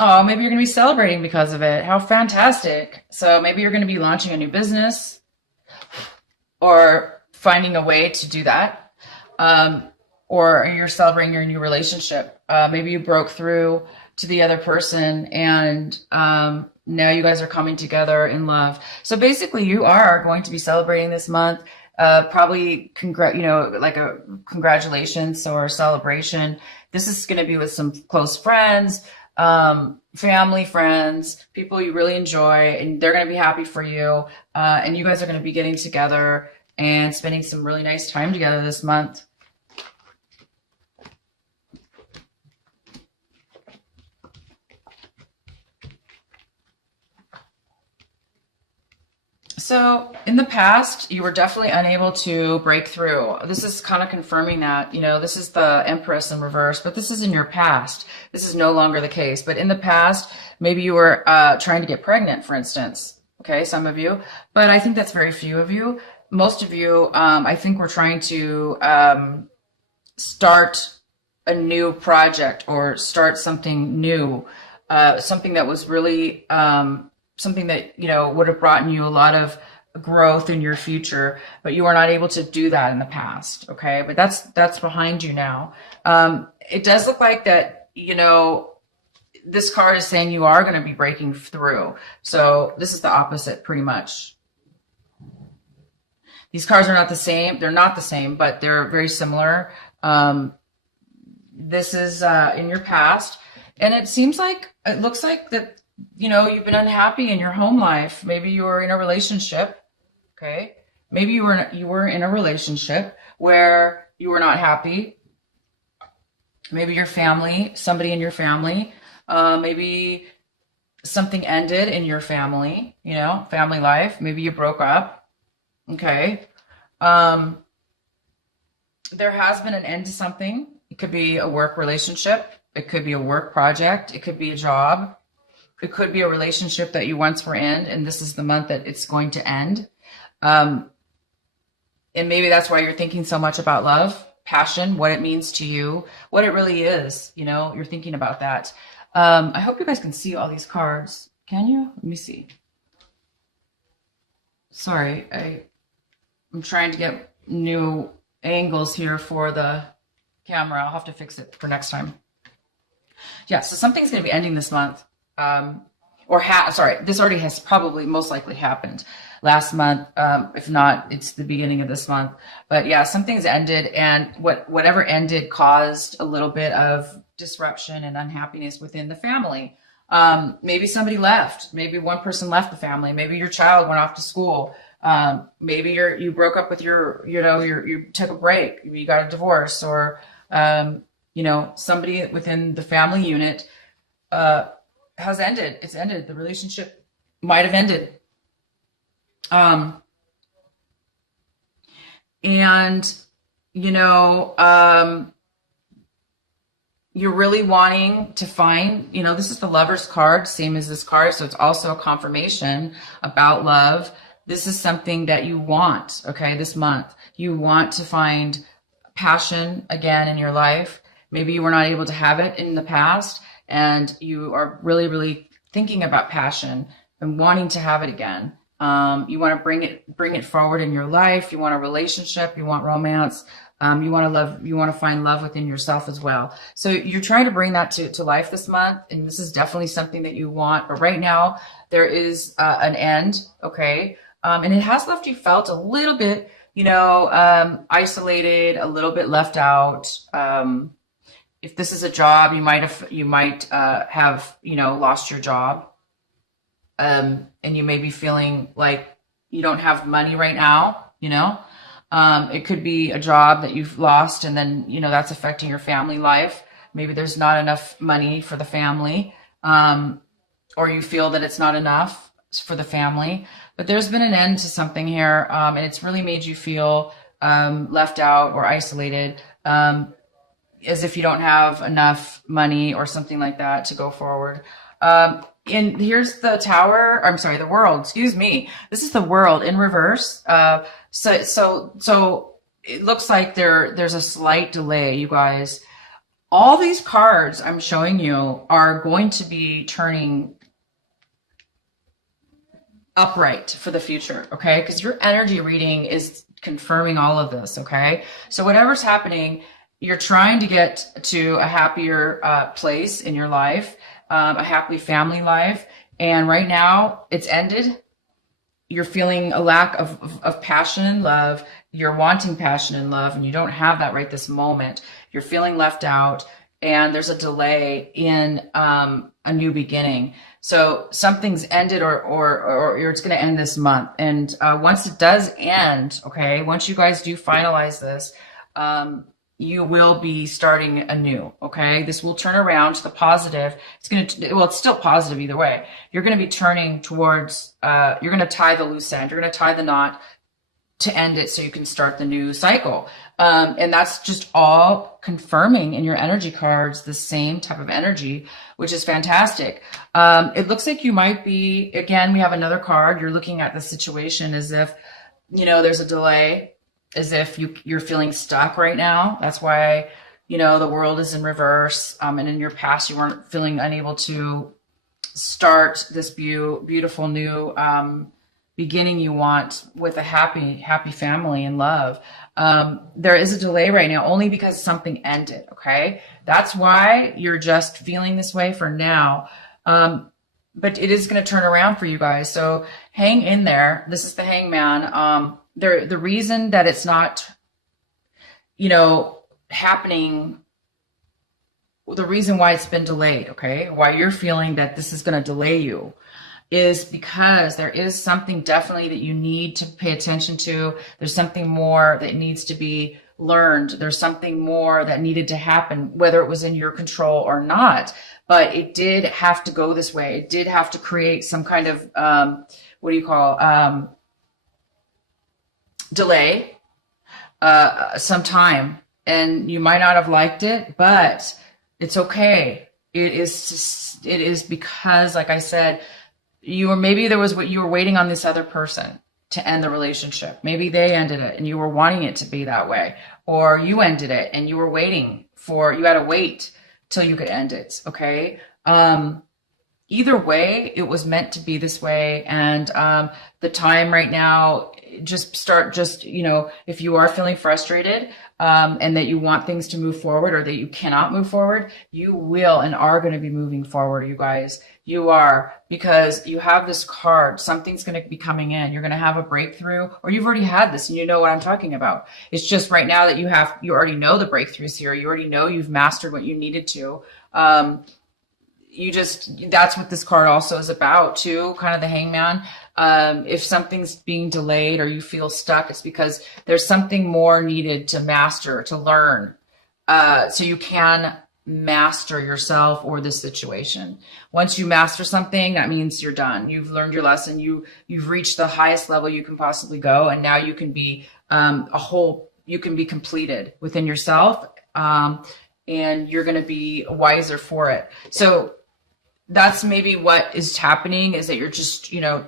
Oh, maybe you're going to be celebrating because of it. How fantastic. So maybe you're going to be launching a new business or finding a way to do that. Um, or you're celebrating your new relationship. Maybe you broke through to the other person and now you guys are coming together in love. So basically you are going to be celebrating this month. Probably like a congratulations or celebration. This is going to be with some close friends, family, friends, people you really enjoy, and they're going to be happy for you. And you guys are going to be getting together and spending some really nice time together this month. So in the past, you were definitely unable to break through. This is kind of confirming that, this is the Empress in reverse, but this is in your past. This is no longer the case. But in the past, maybe you were trying to get pregnant, for instance. Okay, some of you. But I think that's very few of you. Most of you, I think we're trying to start a new project or start something new, something that was really something that would have brought you a lot of growth in your future, but you were not able to do that in the past. Okay, but that's behind you now. It does look like that. This card is saying you are going to be breaking through. So this is the opposite, pretty much. These cards are not the same. They're not the same, but they're very similar. This is in your past, and it looks like that. You've been unhappy in your home life. Maybe you were in a relationship. Okay. Maybe you were in a relationship where you were not happy. Maybe your family, somebody in your family, maybe something ended in your family, family life. Maybe you broke up. Okay. There has been an end to something. It could be a work relationship. It could be a work project. It could be a job. It could be a relationship that you once were in, and this is the month that it's going to end. And maybe that's why you're thinking so much about love, passion, what it means to you, what it really is. You're thinking about that. I hope you guys can see all these cards. Can you? Let me see. Sorry, I'm trying to get new angles here for the camera. I'll have to fix it for next time. Yeah, so something's going to be ending this month. This already has probably most likely happened last month. If not, it's the beginning of this month. But yeah, something's ended, and whatever ended caused a little bit of disruption and unhappiness within the family. Maybe somebody left. Maybe one person left the family. Maybe your child went off to school. Maybe you broke up with you took a break. You got a divorce, or somebody within the family unit has ended. It's ended. The relationship might have ended. You're really wanting to find, this is the Lover's card, same as this card. So it's also a confirmation about love. This is something that you want, okay, this month. You want to find passion again in your life. Maybe you were not able to have it in the past, and you are really, really thinking about passion and wanting to have it again. You want to bring it forward in your life. You want a relationship. You want romance. You want to love. You want to find love within yourself as well. So you're trying to bring that to life this month, and this is definitely something that you want. But right now there is an end, okay, and it has left you felt a little bit, isolated, a little bit left out. If this is a job, you might have lost your job, and you may be feeling like you don't have money right now. It could be a job that you've lost, and then that's affecting your family life. Maybe there's not enough money for the family, or you feel that it's not enough for the family. But there's been an end to something here, and it's really made you feel left out or isolated. As if you don't have enough money or something like that to go forward. And here's the Tower. I'm sorry, the World. Excuse me. This is the World in reverse. So it looks like there's a slight delay, you guys. all these cards I'm showing you are going to be turning upright for the future, okay? Because your energy reading is confirming all of this, okay? So whatever's happening, you're trying to get to a happier place in your life, a happy family life. And right now it's ended. You're feeling a lack of passion and love. You're wanting passion and love, and you don't have that right this moment. You're feeling left out, and there's a delay in a new beginning. So something's ended, or it's going to end this month. And once it does end, okay, once you guys do finalize this, you will be starting anew, okay? This will turn around to the positive. It's going to, well, it's still positive either way. You're going to be turning towards, you're going to tie the loose end. You're going to tie the knot to end it so you can start the new cycle. And that's just all confirming in your energy cards the same type of energy, which is fantastic. It looks like you might be, again, we have another card. You're looking at the situation as if, you know, there's a delay, as if you're feeling stuck right now. That's why, you know, the world is in reverse. And in your past, you weren't feeling unable to start this beautiful new beginning you want with a happy family and love. There is a delay right now only because something ended, okay? That's why you're just feeling this way for now. But it is going to turn around for you guys. So hang in there. This is the Hangman. The reason that it's not, you know, happening, the reason why it's been delayed, okay, why you're feeling that this is going to delay you is because there is something definitely that you need to pay attention to. There's something more that needs to be learned. There's something more that needed to happen, whether it was in your control or not. But it did have to go this way. It did have to create some kind of, what do you call, delay, some time. And you might not have liked it, but it's okay. It is because, like I said, maybe there was what you were waiting on this other person to end the relationship. Maybe they ended it and you were wanting it to be that way, or you ended it and you were waiting you had to wait till you could end it. Okay. Either way, it was meant to be this way. And the time right now, you know, if you are feeling frustrated and that you want things to move forward or that you cannot move forward, you will and are going to be moving forward, you guys. You are, because you have this card. Something's going to be coming in. You're going to have a breakthrough, or you've already had this and you know what I'm talking about. It's just right now that you already know the breakthroughs here. You already know you've mastered what you needed to. That's what this card also is about too, kind of the Hangman. If something's being delayed or you feel stuck, it's because there's something more needed to master, to learn, so you can master yourself or the situation. Once you master something, that means you're done. You've learned your lesson. You've reached the highest level you can possibly go, and now you can be you can be completed within yourself, and you're going to be wiser for it. So that's maybe what is happening, is that you're just, you know,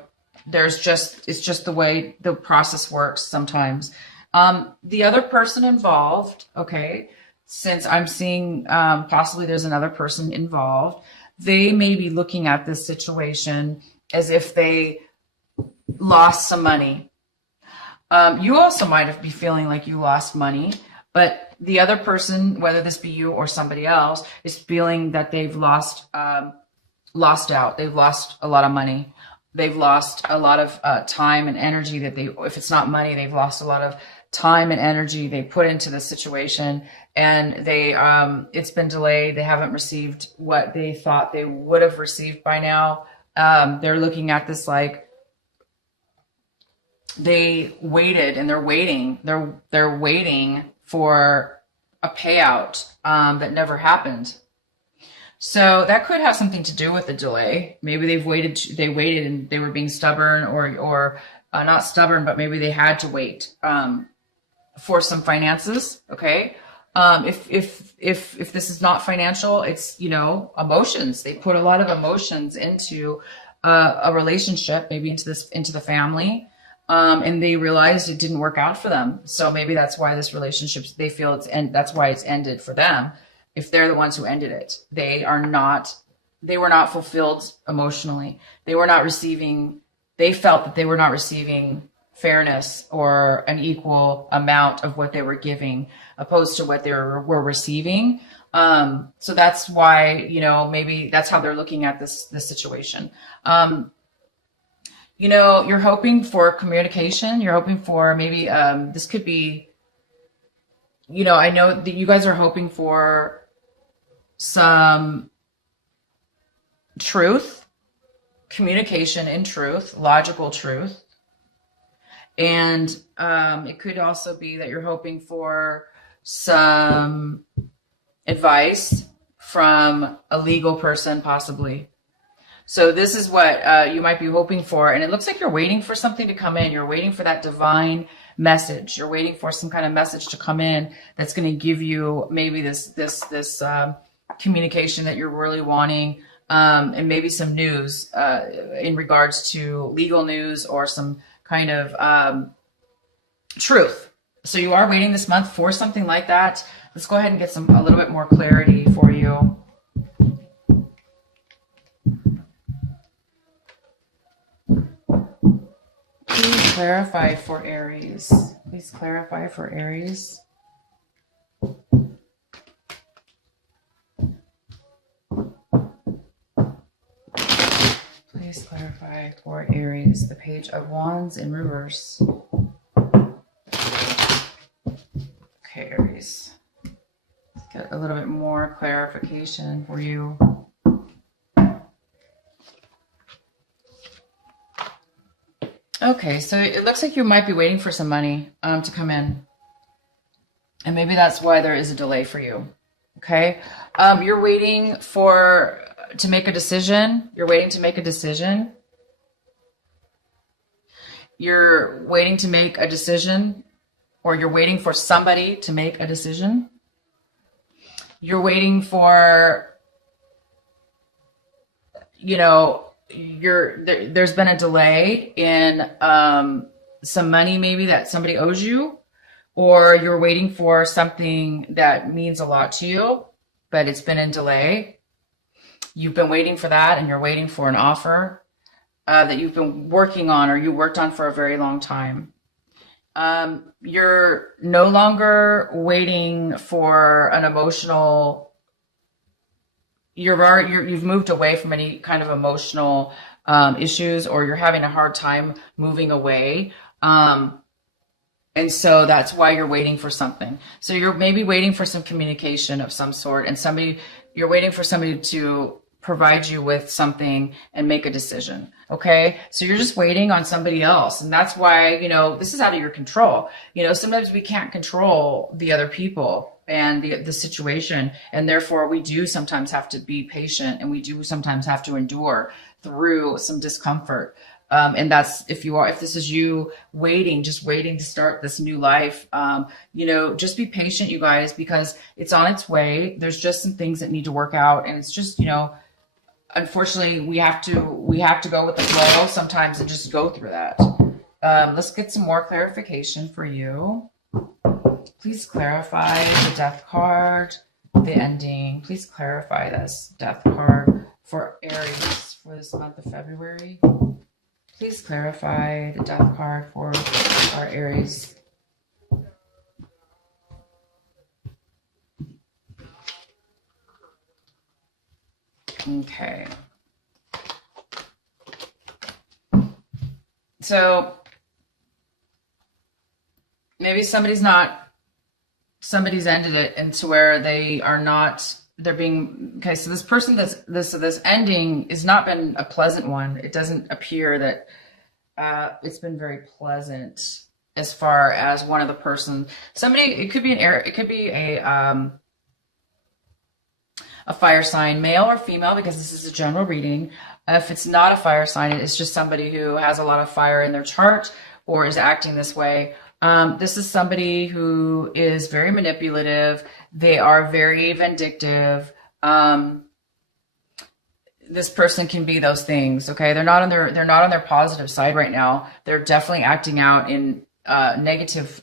it's just the way the process works sometimes. The other person involved, okay, since I'm seeing possibly there's another person involved, they may be looking at this situation as if they lost some money. You also might be feeling like you lost money, but the other person, whether this be you or somebody else, is feeling that they've lost out. They've lost a lot of money. They've lost a lot of time and energy if it's not money, they've lost a lot of time and energy they put into the situation, and it's been delayed. They haven't received what they thought they would have received by now. They're looking at this like they waited and they're waiting. They're waiting for a payout that never happened. So that could have something to do with the delay. Maybe they waited and they were being stubborn, or not stubborn, but maybe they had to wait for some finances. Okay. If this is not financial, it's, you know, emotions. They put a lot of emotions into a relationship, maybe into the family. And they realized it didn't work out for them. So maybe that's why this relationship, they feel that's why it's ended for them. if they're the ones who ended it. They were not fulfilled emotionally. They felt that they were not receiving fairness or an equal amount of what they were giving opposed to what they were receiving. So that's why, maybe that's how they're looking at this situation. You're hoping for communication. You're hoping for maybe, this could be, I know that you guys are hoping for some truth, communication in truth, logical truth. And it could also be that you're hoping for some advice from a legal person, possibly. So this is what you might be hoping for. And it looks like you're waiting for something to come in. You're waiting for that divine message. You're waiting for some kind of message to come in that's going to give you maybe this communication that you're really wanting, and maybe some news in regards to legal news or some kind of truth. So you are waiting this month for something like that. Let's go ahead and get a little bit more clarity for you. Please clarify for Aries. Please clarify for Aries. Please clarify for Aries. The Page of Wands in reverse. Okay, Aries. Let's get a little bit more clarification for you. Okay, so it looks like you might be waiting for some money to come in. And maybe that's why there is a delay for you. Okay? You're waiting to make a decision. You're waiting to make a decision. You're waiting to make a decision, or you're waiting for somebody to make a decision. You're waiting for, there's been a delay in some money maybe that somebody owes you, or you're waiting for something that means a lot to you, but it's been in delay. You've been waiting for that, and you're waiting for an offer that you've been working on, or you worked on for a very long time. You're no longer waiting for an emotional. You've moved away from any kind of emotional issues, or you're having a hard time moving away. And so that's why you're waiting for something. So you're maybe waiting for some communication of some sort, and you're waiting for somebody to provide you with something and make a decision. Okay. So you're just waiting on somebody else. And that's why, this is out of your control. Sometimes we can't control the other people and the situation. And therefore we do sometimes have to be patient, and we do sometimes have to endure through some discomfort. And that's, if this is you just waiting to start this new life, just be patient, you guys, because it's on its way. There's just some things that need to work out. And it's just, unfortunately we have to go with the flow sometimes and just go through that. Let's get some more clarification for you. Please clarify the Death card, the ending. Please clarify this Death card for Aries for this month of February. Please clarify the Death card for our Aries. Okay. So maybe somebody's ended it into where they're being, okay, so this person this ending has not been a pleasant one. It doesn't appear that it's been very pleasant as far as one of the person. It could be a fire sign, male or female, because this is a general reading. If it's not a fire sign, it's just somebody who has a lot of fire in their chart or is acting this way. This is somebody who is very manipulative. They are very vindictive. This person can be those things. Okay. They're not on their positive side right now. They're definitely acting out in, negative,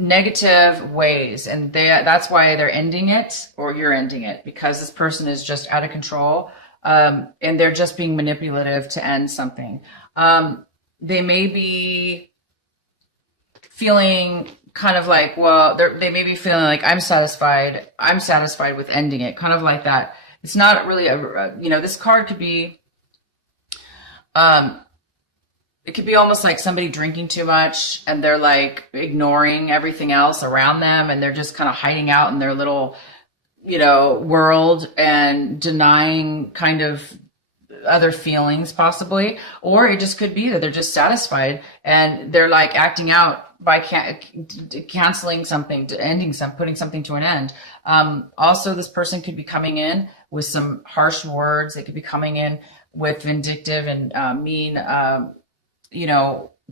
negative ways, and that's why they're ending it, or you're ending it, because this person is just out of control, and they're just being manipulative to end something. They may be feeling kind of like, well, they may be feeling like, I'm satisfied with ending it, kind of like that. It's not really this card could be, it could be almost like somebody drinking too much and they're like ignoring everything else around them, and they're just kind of hiding out in their little, world and denying kind of other feelings possibly. Or it just could be that they're just satisfied and they're like acting out by canceling something, to ending putting something to an end. Also, this person could be coming in with some harsh words. They could be coming in with vindictive and mean,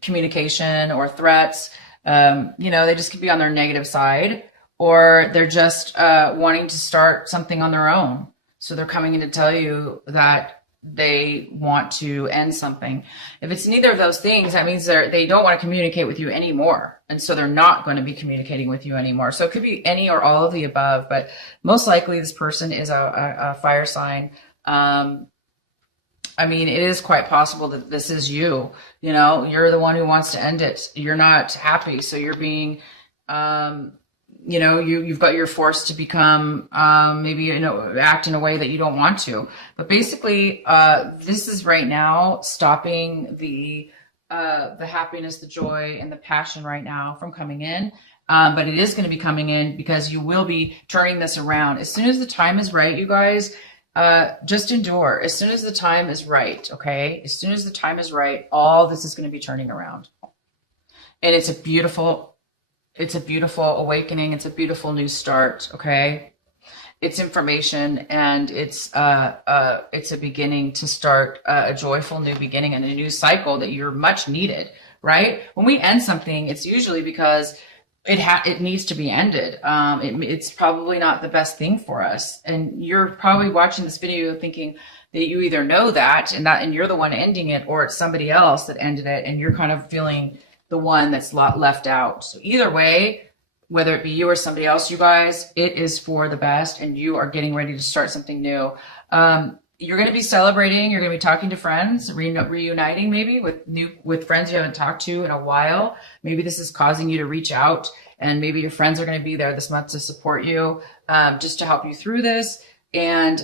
communication or threats. They just could be on their negative side, or they're just wanting to start something on their own. So they're coming in to tell you that they want to end something. If it's neither of those things, that means they don't want to communicate with you anymore. And so they're not going to be communicating with you anymore. So it could be any or all of the above, but most likely this person is a fire sign. It is quite possible that this is you. You're the one who wants to end it. You're not happy. So you're being, you're forced to become, act in a way that you don't want to. But basically, this is right now stopping the happiness, the joy, and the passion right now from coming in. But it is going to be coming in because you will be turning this around. As soon as the time is right, you guys, just endure. As soon as the time is right, okay? As soon as the time is right, all this is going to be turning around. And it's a beautiful awakening. It's a beautiful new start, okay? It's information, and it's a beginning to start a joyful new beginning and a new cycle that you're much needed, right? When we end something, it's usually because it needs to be ended. It's probably not the best thing for us. And you're probably watching this video thinking that you either know that and you're the one ending it, or it's somebody else that ended it and you're kind of feeling the one that's left out. So either way, whether it be you or somebody else, you guys, it is for the best, and you are getting ready to start something new. You're going to be celebrating. You're going to be talking to friends, reuniting maybe with friends you haven't talked to in a while. Maybe this is causing you to reach out, and maybe your friends are going to be there this month to support you, just to help you through this. And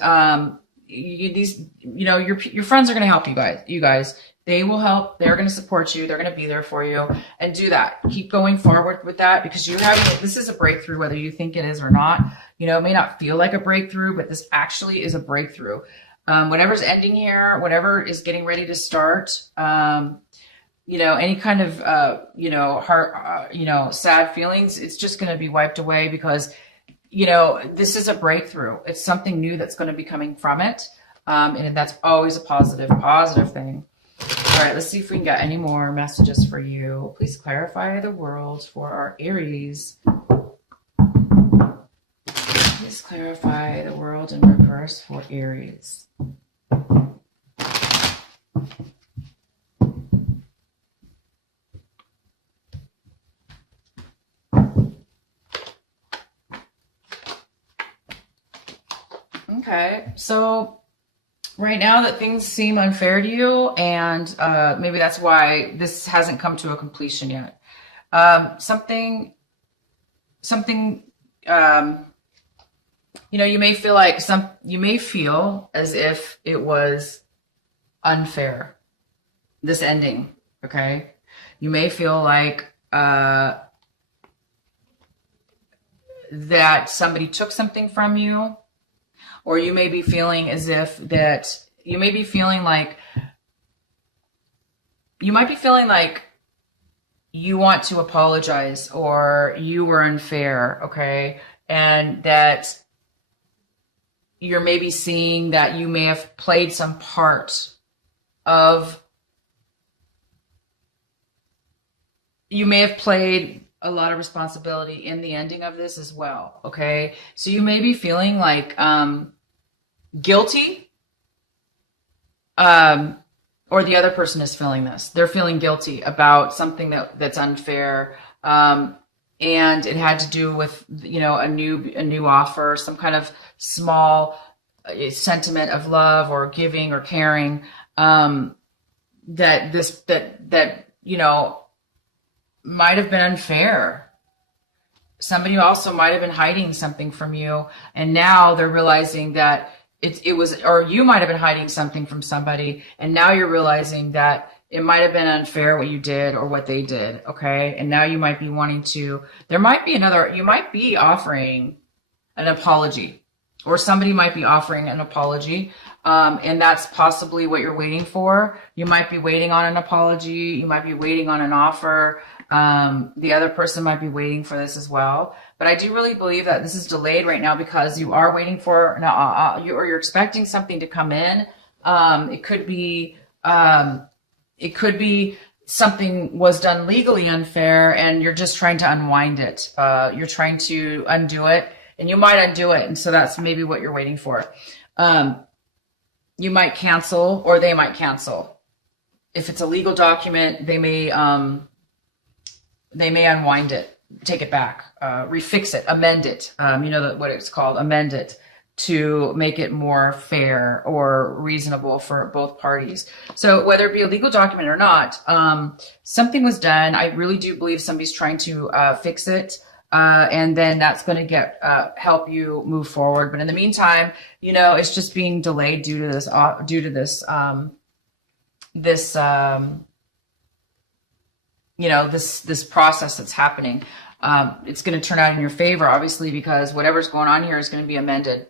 your friends are going to help you guys. You guys, they will help. They're going to support you. They're going to be there for you, and do that. Keep going forward with that, because this is a breakthrough, whether you think it is or not. It may not feel like a breakthrough, but this actually is a breakthrough. Whatever's ending here, whatever is getting ready to start, any kind of, heart, sad feelings, it's just going to be wiped away, because, this is a breakthrough. It's something new that's going to be coming from it. And that's always a positive thing. All right, let's see if we can get any more messages for you. Please clarify the world for our Aries. Please clarify the world in reverse for Aries. Okay, so right now that things seem unfair to you, and maybe that's why this hasn't come to a completion yet. Something, you may feel as if it was unfair, this ending, okay? You may feel like that somebody took something from you, or you may be feeling as if that you might be feeling like you want to apologize, or you were unfair, okay? And that you're maybe seeing that you may have played some part of, you may have played a lot of responsibility in the ending of this as well, okay? So you may be feeling like guilty, or the other person is feeling this. They're feeling guilty about something that's unfair, and and it had to do with, you know, a new offer, some kind of small sentiment of love or giving or caring, that you know, might have been unfair. Somebody also might have been hiding something from you, and now they're realizing that it was, or you might have been hiding something from somebody, and now you're realizing that it might have been unfair what you did or what they did. Okay. And now you might be wanting to, there might be another, you might be offering an apology, or somebody might be offering an apology. And that's possibly what you're waiting for. You might be waiting on an apology. You might be waiting on an offer. The other person might be waiting for this as well. But I do really believe that this is delayed right now because you are waiting for, or you're expecting something to come in. It could be something was done legally unfair and you're just trying to unwind it. You're trying to undo it, and you might undo it. And so that's maybe what you're waiting for. You might cancel, or they might cancel. If it's a legal document, they may unwind it, take it back, refix it, amend it. You know what it's called, amend it, to make it more fair or reasonable for both parties. So whether it be a legal document or not, something was done. I really do believe somebody's trying to fix it. And then that's going to help you move forward. But in the meantime, you know, it's just being delayed due to this, you know, this process that's happening. It's going to turn out in your favor, obviously, because whatever's going on here is going to be amended.